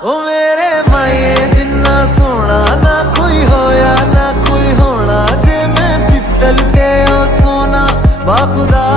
ओ मेरे माए जिन्ना सोना ना कोई होया ना कोई होना, जे मैं पित्तल ते ओ सोना बा खुदा